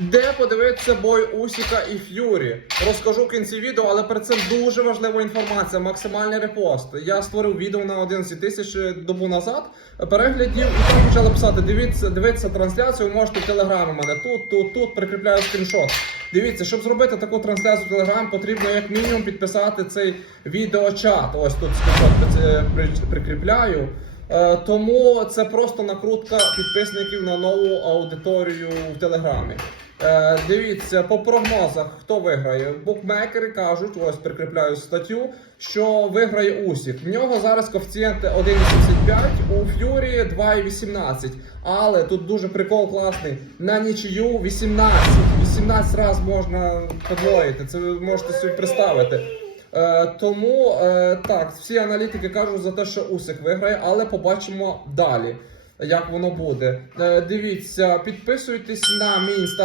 Де подивитися бой Усіка і Ф'юрі? Розкажу в кінці відео, але перед цим дуже важлива інформація. Максимальний репост. Я створив відео на 11 тисяч добу назад. Переглядів і почали писати: дивіться, дивіться трансляцію. Можете в мене тут, тут, тут прикріпляю скріншот. Дивіться, щоб зробити таку трансляцію в Телеграм, потрібно як мінімум підписати цей відеочат. Ось тут скріншот при- прикріпляю. Е, Тому це просто накрутка підписників на нову аудиторію в Телеграмі. Е, Дивіться, по прогнозах, хто виграє? Букмекери кажуть, ось прикріпляю статтю, що виграє Усік. В нього зараз коефіцієнти 1,85, у Ф'юрі 2,18. Але тут дуже прикол класний. На нічию 18. 18 разів можна подвоїти. Це ви можете собі представити. Е, тому е, так, всі аналітики кажуть за те, що Усик виграє, але побачимо далі, як воно буде. Е, дивіться, підписуйтесь на мій інстаграм.